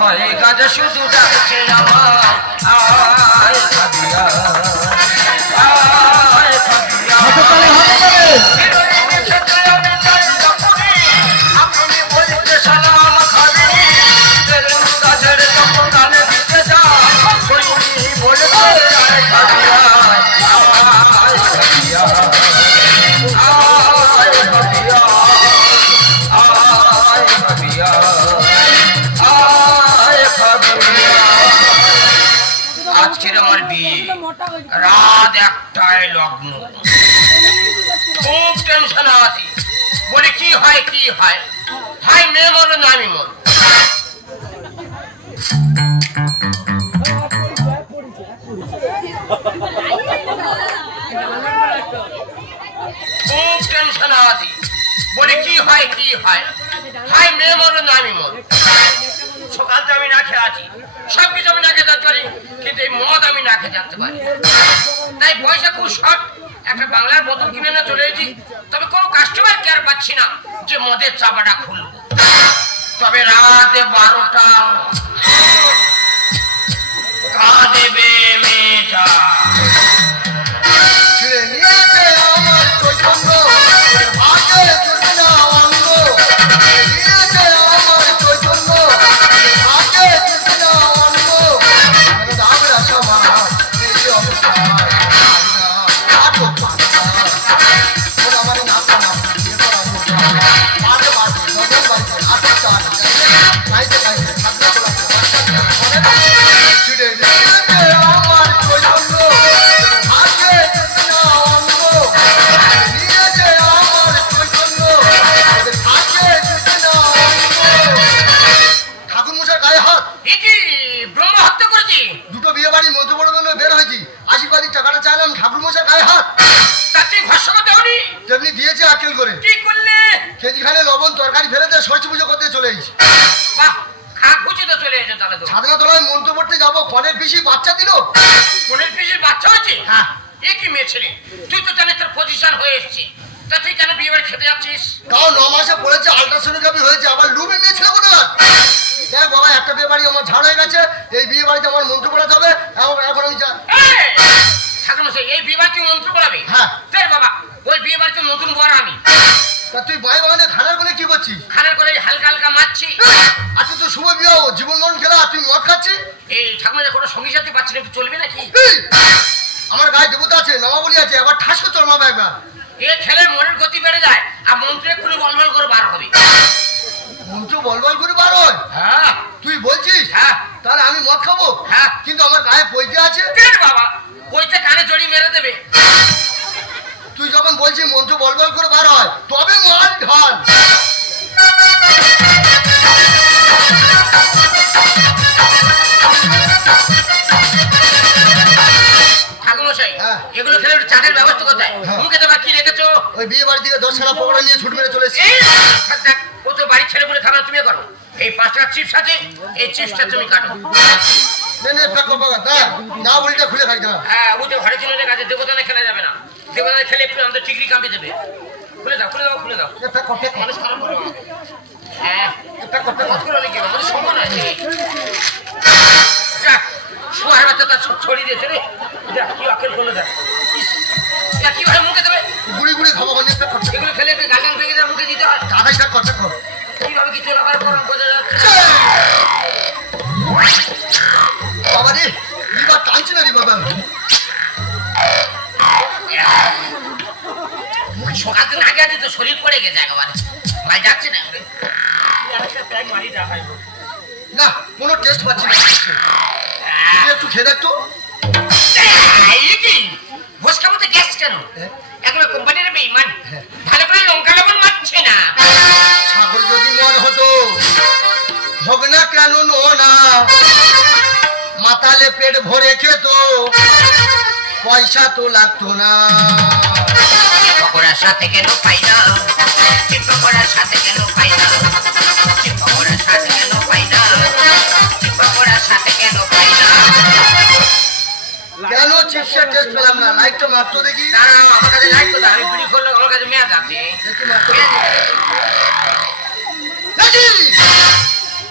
হয় গাজা শুধু ডাকছে আমার আয় খাবিয়া আয় খাবিয়া আপনি বলতে সালাম খাবি গাজের যখন গানে দিতে যা বলে আয় খাবিয়া আয় খাবিয়া আজকের আমার বিয়ে রাত 1টায় লগ্ন খুব টেনশন আছে বলে কি হয় ভাই মেয়ে মরবে না আমি মরব খুব টেনশন আছে বলে কি হয় ভাই মেয়ে মরবে না আমি মরব সকালটা আমি না খেয়ে আছি সবকিছু আমি না খেয়ে যাতে পারি কিন্তু এই মদ আমি না খেয়ে জানতে পারি তাই পয়সা খুব শর্ট একটা বাংলার বোতল কিনে না চলে এসেছি তবে কোনো কাস্টমার কেয়ার পাচ্ছি না যে মদের চাপাটা খুলব তবে রাতে 12টা কাঁদেবে মেয়েটা ছেড়ে নিয়েছে আমার চৈতন্য ভাগে চলবে না অঙ্গ নিয়েছে আমার চৈতন্য ভাগে চলবে না অঙ্গ আমরা সবাই এই অবস্থা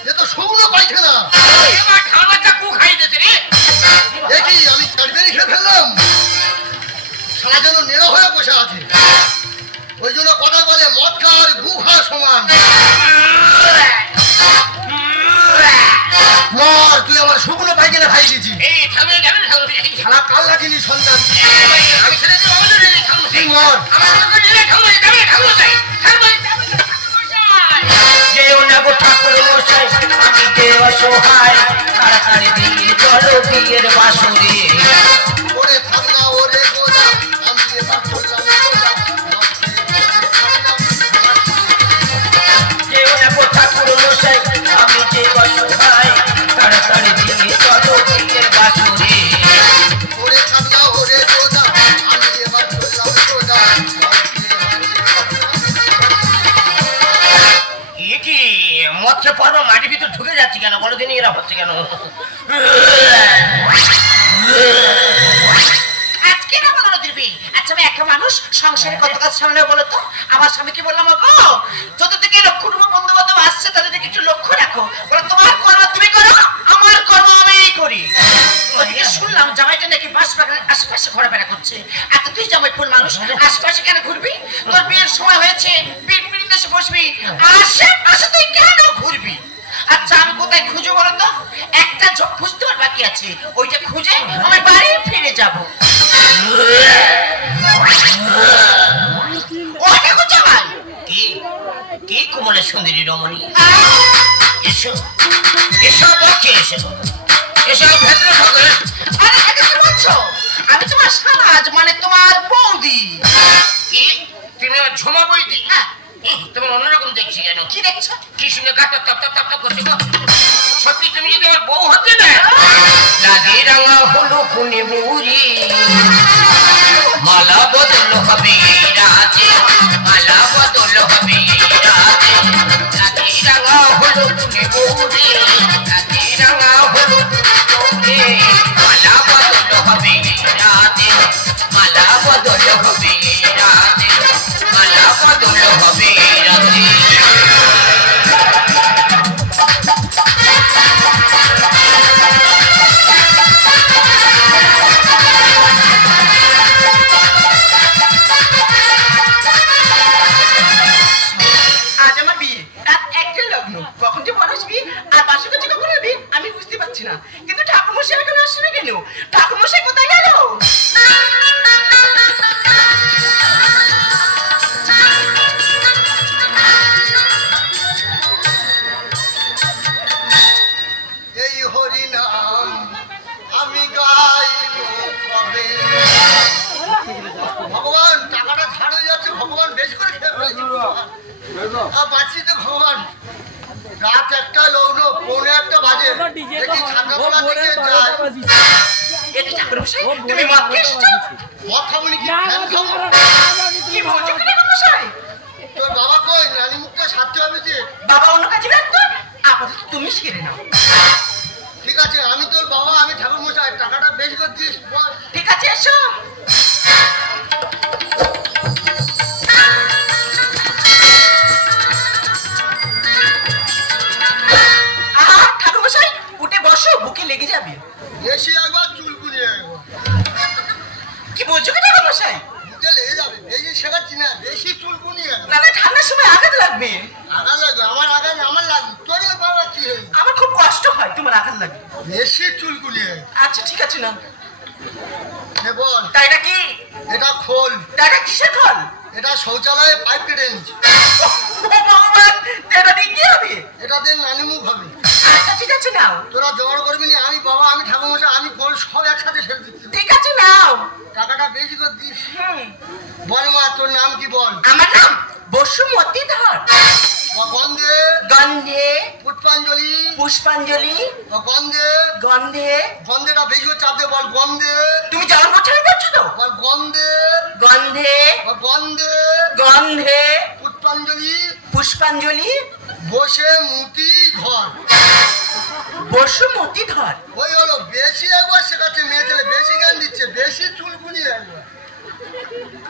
এ তো শুকনো পায়খানা। এবার খাবারটা কু খাইতেছে রে? দেখি আমি চাটবেরি খেয়ে ফেললাম, সারা যেন নেড়ো হয়ে বসে আছে। ওই জন্য কথা বলে মদ খাওয়ার গু খাওয়া সমান। মর, তুই আমার শুকনো পায়খানা খাই দিয়েছি। এই থামে যাবে সারা কাল লাগিনি সন্তান। আমি ছেড়ে দিব আমাদের রে থামো তুই মর। আমার তো রে থামো যাবে থামো যাই থামো যেও না গো ঠাকুর মশাই আমি যে অসহায় তাড়াতাড়ি দিয়ে চলো বিয়ের বাসরে ওরে থামনা ওরে গোদা আমি এবার করলাম গোদা। যেও না গো ঠাকুর মশাই আমি যে অসহায় তাড়াতাড়ি দিয়ে চলো বিয়ের বাসরে ওরে থামনা ওরে গোদা আমি এবার করলাম গোদা। এ কি মৎস্য পর্ব মাটির ভিতর ঢুকে যাচ্ছে কেন বলো দিনই এরা হচ্ছে কেন? আজকে না বলো দিবি। আচ্ছা আমি একটা মানুষ সংসারে কত কাজ সামনে বলো তো। আমার স্বামীকে বললাম গো যত থেকে লক্ষ্য রূপ বন্ধু বান্ধব আসছে তাদের দিকে একটু লক্ষ্য রাখো। বলো তোমার কর্ম তুমি করো, আমার কর্ম আমি করি। ওদিকে শুনলাম জামাইটা নাকি বাসবাগানের আশেপাশে ঘোরাফেরা করছে। এত তুই জামাইপুর মানুষ আশেপাশে কেন ঘুরবি? তোর বিয়ের সময় হয়েছে, বিয়ের দেশে বসবি, আশেপাশে তুই কেন ঘুরবি? আচ্ছা আমি কোথায় খুঁজে বলো তো? একটা ঝোপ খুঁজতে আর বাকি আছে, ওইটা খুঁজে আমি বাড়ি ফিরে যাবো। ওটা খুঁজে ভাই কি কি কোমলে সুন্দরী রমণী, এসো এসো বকে এসো এসো ভেতরে ঢোকে। আরে এটা কি বলছো? আমি তোমার সাজ মানে তোমার বৌদি। কি তুমি আমার ঝুমা বৌদি? হ্যাঁ। তোমার অন্যরকম দেখছি কেন? কি দেখছো? কি শুনে গাটা তপ তপ তপ তপ করছে গো? সত্যি তুমি যদি আমার বউ হতে না লাগে রাঙা হলো খুনে বুড়ি মালা বদল হবে রাতে, মালা বদল হবে রাতে, লাগে রাঙা হলো খুনে বুড়ি লাগে রাঙা হলো খুনে মালা বদল হবে রাতে, মালা বদল হবে রাতে, মালা বদল হবে রাতে। কিন্তু ঠাকুরমশাই এখানে আসবে কেন? ঠাকুরমশাই কোথায় গেল? এই হরি নাম আমি গাইব কবে। ভগবান টাকাটা ছাড় হয়ে যাচ্ছে, ভগবান বেশ করে খেয়ে ফেলেছি। বাঁচি তো ভগবান। রাত একটা লগ্ন পৌনে একটা বাজে, দেখি ছাত্রকলা দিকে যায়। এটা ঠাকুরমশাই তুমি মদ খেয়ে এসেছো? মদ খাবো নাকি ফ্যান খাবো? কি বলছো কি ঠাকুরমশাই? তোর বাবা কই? নানি মুখটা সারতে হবে যে। বাবা অন্য কাজে ব্যস্ত, আপাতত তুমি সেরে নাও। ঠিক আছে আমি তোর বাবা, আমি ঠাকুর মশাই, টাকাটা বেশ করে দিস বল। ঠিক আছে এসো। ঠাকুরমশাই উঠে বসো, বুকে লেগে যাবে। বেশি একবার চুল কুড়িয়ে একবার। কি বলছো কি ঠাকুরমশাই? বুকে লেগে যাবে, বেশি শেখাচ্ছি না, বেশি চুল কুড়িয়ে না না ঠান্ডার সময় আঘাত লাগবে। আঘাত লাগবে? আমার আঘাত আমার লাগবে, তোর বাবা কি হয়েছে? আমার খুব কষ্ট হয়, তোমার আঘাত লাগবে। বেশি চুল কুড়িয়ে। আচ্ছা ঠিক আছে না বল। তা এটা কি? এটা খোল। এটা কিসের খোল? এটা শৌচালয়ে পাইপ রেঞ্জ। এটা দিয়ে কি হবে? এটা দিয়ে নানি মুখ হবে। আচ্ছা ঠিক আছে নাও। তোরা জোগাড় করবি না, আমি বাবা, আমি ঠাকুর মশাই, আমি খোল সব একসাথে সেরে দিচ্ছি। ঠিক আছে নাও। টাকাটা বেশি করে দিস। বল মা, তোর নাম কি বল? আমার নাম বসুমতী ধর। গন্ধে গন্ধে পুষ্পাঞ্জলি, পুষ্পাঞ্জলি গন্ধে গন্ধে। গন্ধেটা বেশি করে চাপ দে, বল গন্ধে। তুমি জ্বালান মোছানি করছো তো? বল গন্ধে গন্ধে গন্ধে গন্ধে পুষ্পাঞ্জলি পুষ্পাঞ্জলি বসে মুতি ঘর। বসুমতী ধর। ওই হলো বেশি একবার শেখাচ্ছে মেয়ে ছেলে, বেশি জ্ঞান দিচ্ছে, বেশি চুলকুনি একবার।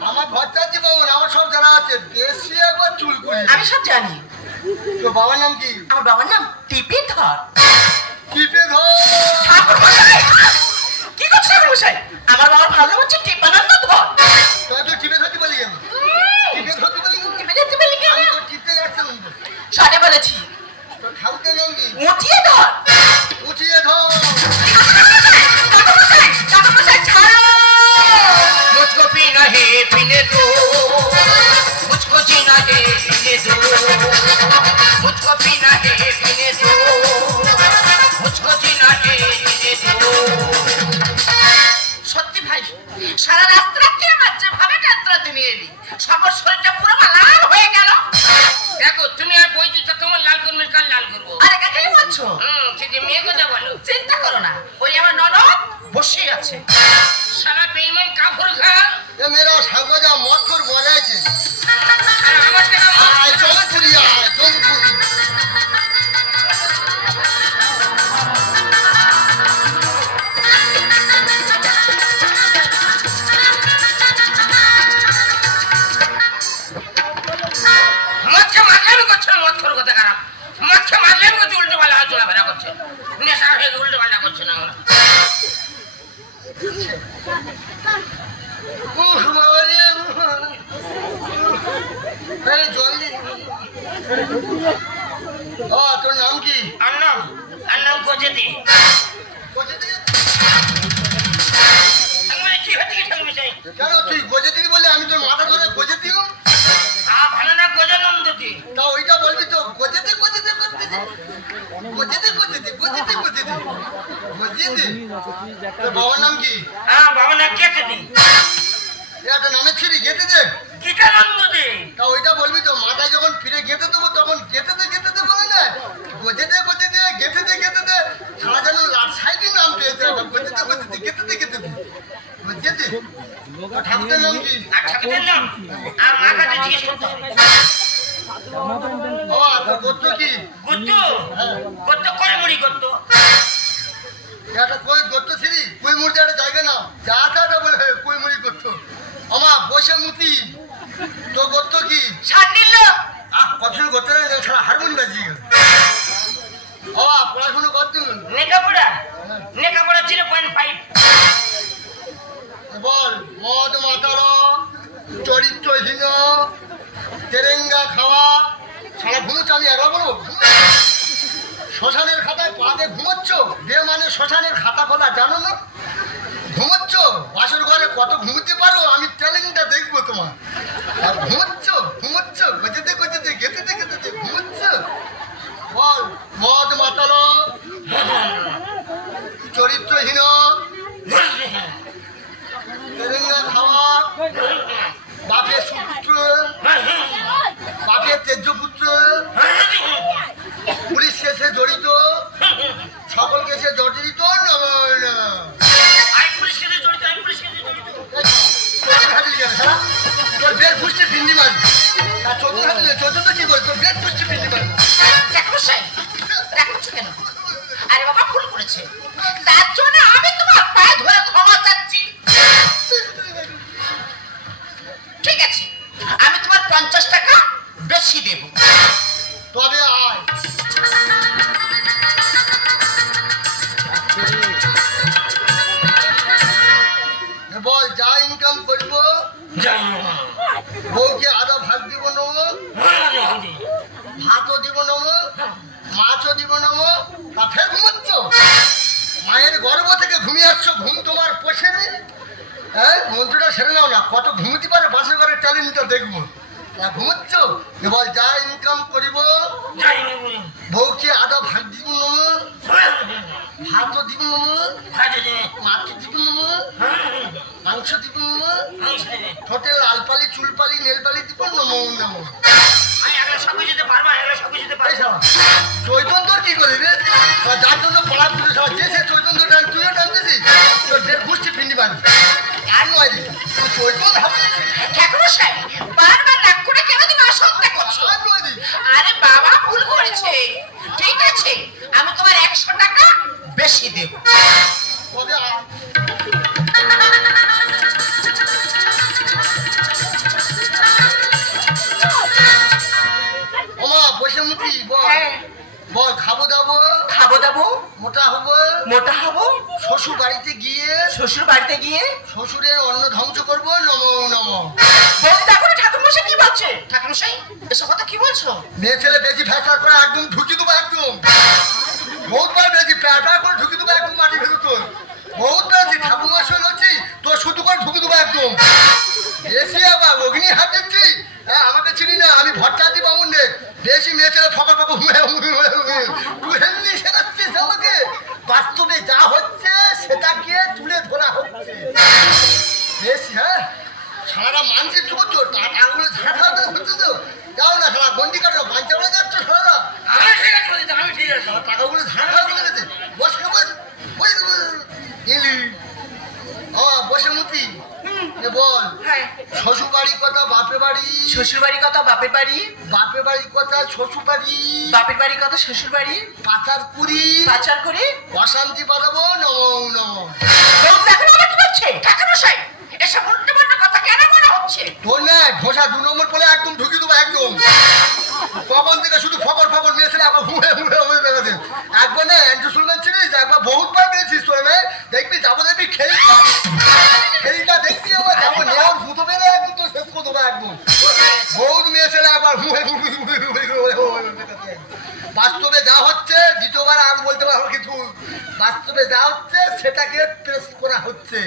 আমার ভট্টাচার্য বাবু আমার সব জানা আছে, বেশি একবার চুল করি। আমি সব জানি। তো বাবার নাম কি? আমার বাবার নাম টিপে ধর। টিপে ধর। কি করছো ঠাকুর মশাই? আমার বাবার ভালো নাম হচ্ছে টিপানন্দ ধর। তাই তো টিপে ধরতে বলি কেন? টিপে ধরতে বলি কেন? টিপে ধরতে বলি কেন? আমি তো টিপতে যাচ্ছিলাম তো। সরে বলেছি। তো ঠাকুরের নাম কি? উঠিয়ে ধর। উঠিয়ে ধর। ঠাকুর মশাই, ঠাকুর মশাই ছাড়ো। मुझको पीना है पीने दो, मुझको जीना है जीने दो, मुझको पीना है पीने दो, मुझको जीना है जीने दो। সত্যি ভাই, সারা রাস্তা কে আমার যেভাবে যাত্রাতে নিয়ে এলি, সবার শরীরটা পুরো লাল হয়ে গেল। দেখো তুমি আর বই দিচ্ছ, তোমার লাল কর্মীর কাল লাল করবো। আরে কাকে বলছো? সেটি মেয়ে কথা বলো। চিন্তা করো না, ওই আমার ননদ বসে আছে। সারা বেইমান কাপড় খা। এ মেরা সাগজা মটকর বজাইছে। আর আমার কেন আয় চলে চুরি আয় জমপুরি। মদকে মারলেন করছে, মদ খোর কথা খারাপ। মদকে মারলেন করছে, উল্টো পাল্টা চলাফেরা করছে, নেশা হয়ে উল্টো পাল্টা করছে না। আমরা তোর নাম কি? আর নাম গজে দি। কি হচ্ছে কি ঠাকুর মশাই? কেন তুই গজে দিবি বলে আমি তোর মাথা ধরে গজে দিও? ভালো না গজানন্দ দি। তা ওইটা বলবি তো গজেতে গজেতে করতে দে, গজেতে গজেতে গজেতে গজেতে গজেতে। তোর বাবার নাম কি? বাবা না কেটে দি। একটা নামের ছিড়ি গেতে দে। কিটানন্দ দি। তা ওইটা বলবি তো মাথায় যখন ফিরে গেতে দেবো তখন গেতে দে বলে না, গজেতে গজেতে গেতে দে। সারা যেন লাটসাইডি নাম পেয়েছে, গজেতে গজেতে গেতে দে গজেতে। ঠাকুরের নাম কি? আর ঠাকুরের নাম মা কাছে জিজ্ঞেস করতে হবে। তোর গোত্র কি? গুত্তু গুত্তু করে মুড়ি গুত্তু। একটা কই গোত্র ছিড়ি কুই মুড়ি একটা জায়গা না যা তা বলে কুই মুড়ি গোত্র। আমার বসে মুতি। তোর গোত্র কি? সাত নিল। কত গোত্র সারা হারমোনি বাজিয়ে গেল। পড়াশুনো করত? নেকাপড়া 0.5। বল মদ মাতালো, চরিত্রহীন, তেরেঙ্গা খাওয়া, সারা ঘুমোচ্ছ। আমি একবার বলবো শ্মশানের খাতায় পাতে ঘুমোচ্ছ, বে মানে শ্মশানের খাতা খোলা জানো না? ঘুমোচ্ছ বাসর ঘরে কত ঘুমোতে পারো আমি ট্যালেন্টটা দেখবো তোমার। আর ঘুমোচ্ছ গজেতে গজেতে গেতে ঘুমোচ্ছ। বল মদ মাতালো, চরিত্রহীন, তেরেঙ্গা খাওয়া, বাপের সুপুত্র, বাপের তেজ্য পুত্র, পুলিশ কেসে জড়িত, সকল কেসে জড়িত। তোর বের পুষ্টি ফিন্দি মারবি। চতুর্থ কি করে তোর বের পুষ্টি ফিন্দি মারবি। কেন? আরে বাবা ভুল করেছে, তার জন্য আমি তোমার পায়ে ধরে ক্ষমা চাচ্ছি। ঠিক আছে, আমি তোমার 50 টাকা বেশি দেব। তবে আয়। বল যা ইনকাম করবো বউকে আধা ভাগ দিব নেবো, ভাতও দিব নেবো, মাছও দিব নেবো। তা ফের ঘুমাচ্ছ? মায়ের গর্ভ থেকে ঘুমিয়ে আসছো, ঘুম তোমার পোষে নি? হ্যাঁ মন্ত্রটা সেরে নাও না, কত ঘুমোতে পারে বাসের ঘরের ট্যালেন্টটা দেখবো। ঘুমাচ্ছ? বল যা ইনকাম করিব বউকে আধা ভাগ দিব নেবো, ভাতও দিব নেবো, মাছ দিব নেবো, মাংস দিব নেবো, ঠোঁটে লাল পালি চুল পালি নেল পালি দিব নেবো নেবো। চৈতন তোর কি করি রে? যার জন্য পড়া পুজো সব যে সে চৈতন তো টান তুইও টানতেছিস, তোর যে ঘুষটি পিন্ডি বাঁধি আর নয় রে চৈতন হবে। বারবার রাগ করে কেন তুমি অসংখ্য করছো? আরে বাবা ভুল করেছে। ঠিক আছে, আমি তোমার 100 টাকা বেশি দেব। তবে মোটা হব, শ্বশুর বাড়িতে গিয়ে শ্বশুরের অন্ন ধ্বংস করবো। নমো নমো। দেখো ঠাকুরমশাই কি বলছে। ঠাকুরমশাই এসব কথা কি বলছো? মেয়ে ছেলে বেশি ফ্যাসলা করে একদম ঢুকি দেবো, একদম বহুতবার বেশি ফ্যাসলা করে ঢুকি দেবো, একদম মাটি ফেরত তোর বহুত বেশি। ঠাকুরমশাই হচ্ছি তোর শুধু করে ঢুকি দেবো একদম বেশি। আবার অগ্নি হাত দিচ্ছি। হ্যাঁ আমাকে চিনি না, আমি ভট্টাচার্য বামুন রে। বেশি মেয়ে ছেলে ফকর ফকর তুই এমনি শেখাচ্ছিস আমাকে। বাস্তবে যা হচ্ছে সেটাকে তুলে ধরা হচ্ছে বেশি। হ্যাঁ সারা মানসিক করছো, টাকাগুলো ঝাঁটা হচ্ছে তো। যাও না সারা গন্ডি কাটো, বাঞ্চা বলে যাচ্ছ সারা। আমি ঠিক আছে টাকাগুলো ঝাঁটা চলে গেছে। বসে বসে মতি বল। শ্বশুর বাড়ির কথা বাপের বাড়ি, শ্বশুর বাড়ির কথা বাপের বাড়ি, বাপের বাড়ির কথা শ্বশুর বাড়ি, বাপের বাড়ির কথা শ্বশুর বাড়ি। পাচার করে অশান্তি বাঁধাবো। নমো নমো। ঠাকুরমশাই এসব উল্টো পাল্টা কথা কেন মনে হচ্ছে? তোর না ঘোষা 2 নম্বর বলে একদম ঢুকি দেবো একদম। কখন থেকে শুধু ফকর ফকর নিয়েছিল, আবার ঘুরে ঘুরে হয়ে গেছে। একবার না অ্যান্ড্রু সুলমান ছিলিস, একবার বহুতবার পেয়েছিস তোর। দেখবি যাবো দেখবি খেলটা দেখবি। আমার যাবো নেওয়ার ভূত বেড়ে একদম তো শেষ করে দেবো একদম। বহুত মেয়ে ছেলে একবার ঘুরে বাস্তবে যা হচ্ছে দ্বিতীয়বার আর বলতে পারবো কিছু। বাস্তবে যা হচ্ছে সেটাকে প্রেস করা হচ্ছে।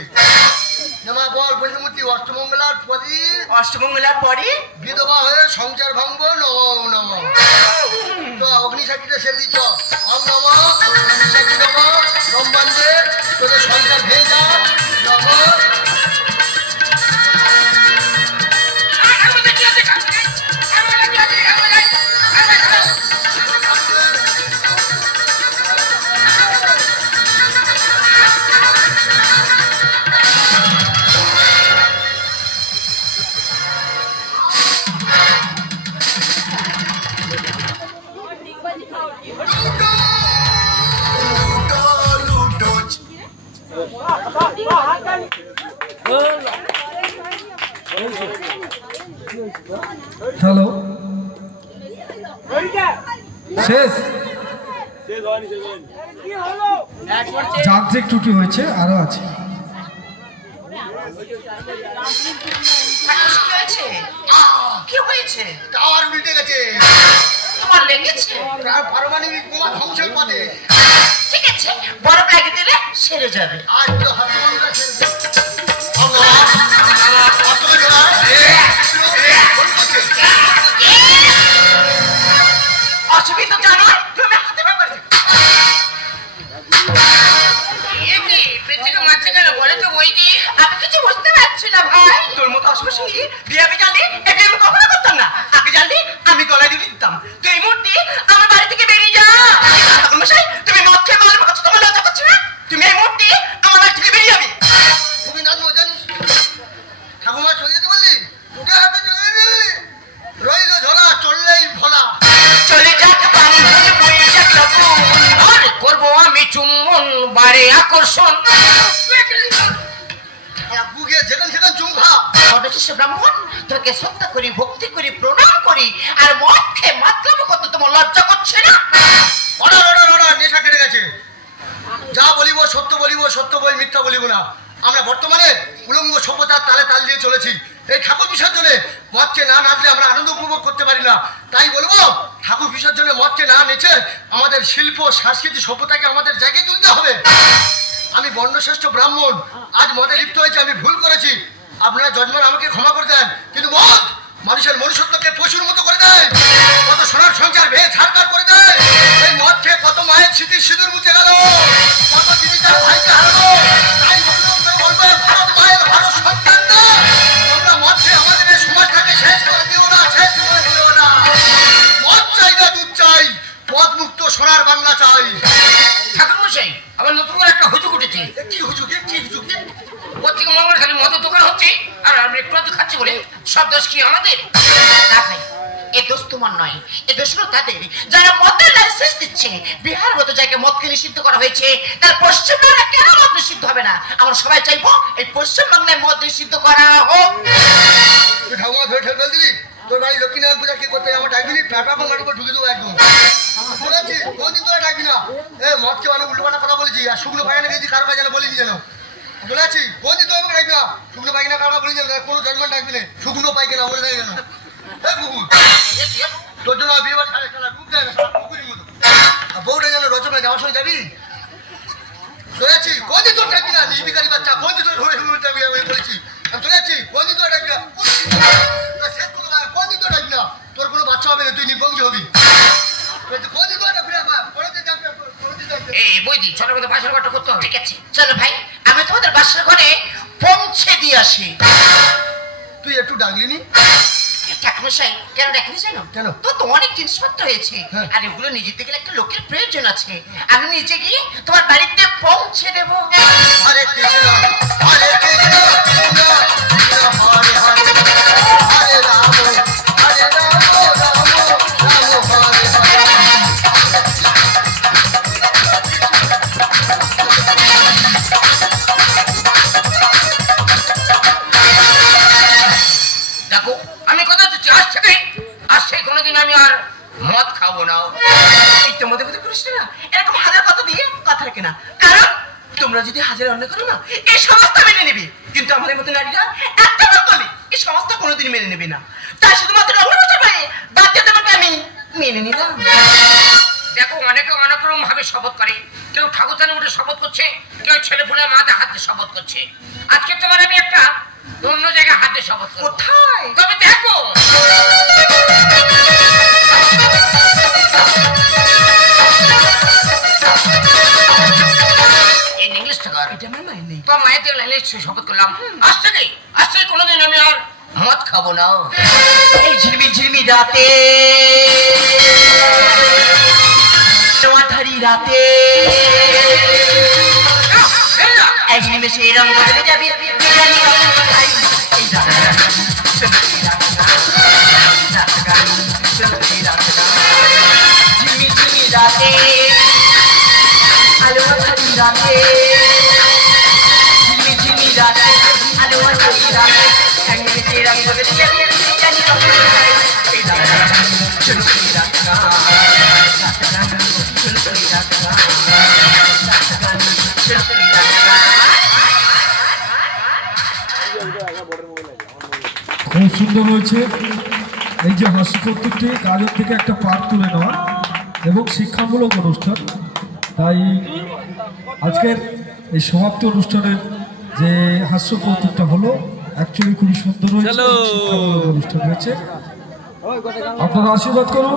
বল বৈশমূর্তি অষ্টমঙ্গলার পরে বিধবা হয়ে সংসার ভাঙবো। নম নম। তো অগ্নিসাক্ষীটা সেরে দিচ্ছ। অম নম অগ্নিসাক্ষী নম রম্বান্ধে তোদের সংসার ভেঙে যা। নম হ্যালো শেষ। যান্ত্রিক ত্রুটি হয়েছে, আরো আছে। কি হয়েছে? টাওয়ার উল্টে গেছে। তোমার লেগেছে? পারমাণবিক বোমা ধ্বংসের পথে। ঠিক আছে বরফ লাগিয়ে দিলে সেরে যাবে। আজ তো হাতবন্ধা ছেড়ে অসুবিধা জানো তুমি হাতে ব্যাপারে আমি কিছু বুঝতে পারছি না ভাই। তোর মতো অসুবিধা বিয়ে আমি জানি এটা আমি কখনো করতাম না। আগে জানলি আমি গলায় দিয়ে দিতাম। তুই এই মুহূর্তে আমার বাড়ি থেকে বেরিয়ে যা। ঠাকুরমশাই তুমি মদ খেয়ে বলার কথা তোমার লজ্জা করছে না? তুমি এই মুহূর্তে আমার বাড়ি থেকে বেরিয়ে যাবে। তুমি জানো জানিস ঠাকুমা চলে যেতে বললি, তোকে হাতে চলে যেতে রইল ঝোলা, চললেই ভোলা। চলে যাক বামুন বয়ে যাক লবণ, আর করবো আমি চুম্বন বারে আকর্ষণ। বুকে যেখান সেখান চুমখা। অথচ ব্রাহ্মণ তোকে শ্রদ্ধা করি, ভক্তি করি, প্রণাম করি, আর মদ খেয়ে মাতলামো করতে তোমার লজ্জা করছে না? অর্ডার অর্ডার অর্ডার, নেশা কেটে গেছে। যা বলিব সত্য বলিব, সত্য বই মিথ্যা বলিব না। আমরা বর্তমানে উলঙ্গ সভ্যতার তালে তাল দিয়ে চলেছি। এই ঠাকুর বিসর্জনে মদকে না নাচলে আমরা আনন্দ উপভোগ করতে পারি না। তাই বলবো ঠাকুর বিসর্জনে মদকে না নেচে আমাদের শিল্প সংস্কৃতি সভ্যতাকে আমাদের জায়গায় তুলতে হবে। আমি বর্ণশ্রেষ্ঠ ব্রাহ্মণ, আজ মদে লিপ্ত হয়েছে, আমি ভুল করেছি। আপনারা জজমান আমাকে ক্ষমা করে দেন। কিন্তু মদ মানুষের মনুষ্যত্বকে পশুর মতো করে দেয়, কত সোনার সংসার ভেঙে ছাড়কার করে দেয়। এই মদ খেয়ে কত মায়ের স্মৃতি সিঁদুর মুছে গেল, কত দিদি তার ভাইকে হারালো। তাই বলবো ভারত মায়ের ভারত সন্তান না, তোমরা মদ খেয়ে আমাদের এই সমাজটাকে শেষ করে দিও না, শেষ করে দিও না। মদ চাই না দুধ চাই, মদ মুক্ত সোনার বাংলা চাই। ঠাকুরমশাই আবার নতুন করে একটা হুজুক উঠেছে। কি হুজুক কি হুজুক? প্রত্যেক মঙ্গল খালি মদের দোকান হচ্ছে আর আমরা একটু আধটু খাচ্ছি বলে সব দোষ কি আমাদের? না ভাই, এ দোষ তোমার নয়, এ দোষ হলো তাদের যারা মদের লাইসেন্স দিচ্ছে। বিহার মতো জায়গায় মদকে নিষিদ্ধ করা হয়েছে, তার পশ্চিমবাংলা কেন মদ নিষিদ্ধ হবে না? আমরা সবাই চাইবো এই পশ্চিমবাংলায় মদ নিষিদ্ধ করা হোক। তুই ঠাকুমা ধরে ঠেল ফেল দিলি। তোর বাড়ি লক্ষ্মীনারায়ণ পূজা কি করতে আমার ডাকবি নি? প্যাটা মাটির উপর ঢুকে দেবো একদম। বলেছি কোনদিন তোরা ডাকবি না। এ মদকে অনেক উল্টোপাল্টা কথা বলেছি। আর শুকনো পায়খানা গেছি কারো কাছে বলিনি যেন বলে আছি বলছি তো আমাকে রাখবি না শুকনো পায়খানা কারো বলি যেন কোনো জন্মেন্ট রাখবি না শুকনো পায়খানা বলে দেয় যেন তোর জন্য বিয়ে বাড়ি সাড়ে খেলা খুব যায় না সারা কুকুরের মতো আর বউটা যেন রচনা যাওয়ার সময় যাবি চলেছি কোনদিন তোর ডাকবি না নির্বিকারী বাচ্চা কোনদিন তোর যাবি আমি বলেছি আমি চলে যাচ্ছি কোনদিন তোর ডাকবি না শেষ করতে না কোনদিন তোর ডাকবি না তোর কোনো বাচ্চা হবে না তুই নির্বংশ হবি কোনদিন তোর ডাকবি না পরের ডাকবি এই বইদি ছোট মতো বাসর ঘরটা করতে হবে ঠিক আছে চলো ভাই আমি তোমাদের বাসার ঘরে পৌঁছে দিয়ে আসি তুই একটু ডাকলি নি ঠাকুরমশাই কেন দেখেনি জানো কেন? তো তো অনেক জিনিসপত্র হয়েছে হ্যাঁ। আর এগুলো নিজে থেকে একটা লোকের প্রয়োজন আছে আমি নিজে গিয়ে তোমার বাড়িতে পৌঁছে দেবো হরে কৃষ্ণ হরে কৃষ্ণ কৃষ্ণ কৃষ্ণ হরে হরে হরে রাম হরে রাম রাম রাম হরে হরে দেখো আমি কথা দিচ্ছি আজ থেকে কোনোদিন আমি আর মদ খাবো না এই তোমাদের মধ্যে করিস না এরকম হাজার কথা দিয়ে কথা রাখে না কারণ তোমরা যদি হাজার অন্যায় করো না এই সমস্ত মেনে নেবে কিন্তু আমাদের মতো নারীরা একটা বার করলে এই সমস্ত কোনোদিন মেনে নেবে না তাই শুধুমাত্র অন্যবছর পারে বাদ দিয়ে তোমাকে আমি মেনে নিলাম দেখো অনেকে অনেক রকম ভাবে শপথ করে কেউ ঠাকুরদানে উঠে শপথ করছে কেউ ছেলে ফুলে মাথা হাত দিয়ে শপথ করছে আজকে তোমার আমি একটা অন্য জায়গায় হাত দিয়ে শপথ করবো কোথায় তবে দেখো এই ইংলিশ টাকা এটা আমার মায়ের নেই তো মায়ের লাইনে শপথ করলাম আজ থেকে কোনোদিন আমি আর মদ খাবো না এই ঝিলমি ঝিলমি রাতে তোমাধারি রাতে এক নিমেষে রঙ বদলে যাবে বিরিয়ানি রঙ খাই এই ঝিলমি ঝিলমি রাতে আলো আধারি রাতে ঝিলমি ঝিলমি রাতে আলো আধারি রাতে এক নিমেষে রঙ বদলে যাবে বিরিয়ানি রঙ খাই এই ঝিলমি রাতে খুব সুন্দর হয়েছে এই যে হাস্যকৌতুকটি কাজের থেকে একটা পাঠ তুলে নেওয়া এবং শিক্ষামূলক অনুষ্ঠান তাই আজকের এই সমাপ্তি অনুষ্ঠানের যে হাস্যকৌতুকটা হলো অ্যাকচুয়ালি খুবই সুন্দর হয়েছে শিক্ষামূলক অনুষ্ঠান হয়েছে আপনারা আশীর্বাদ করুন।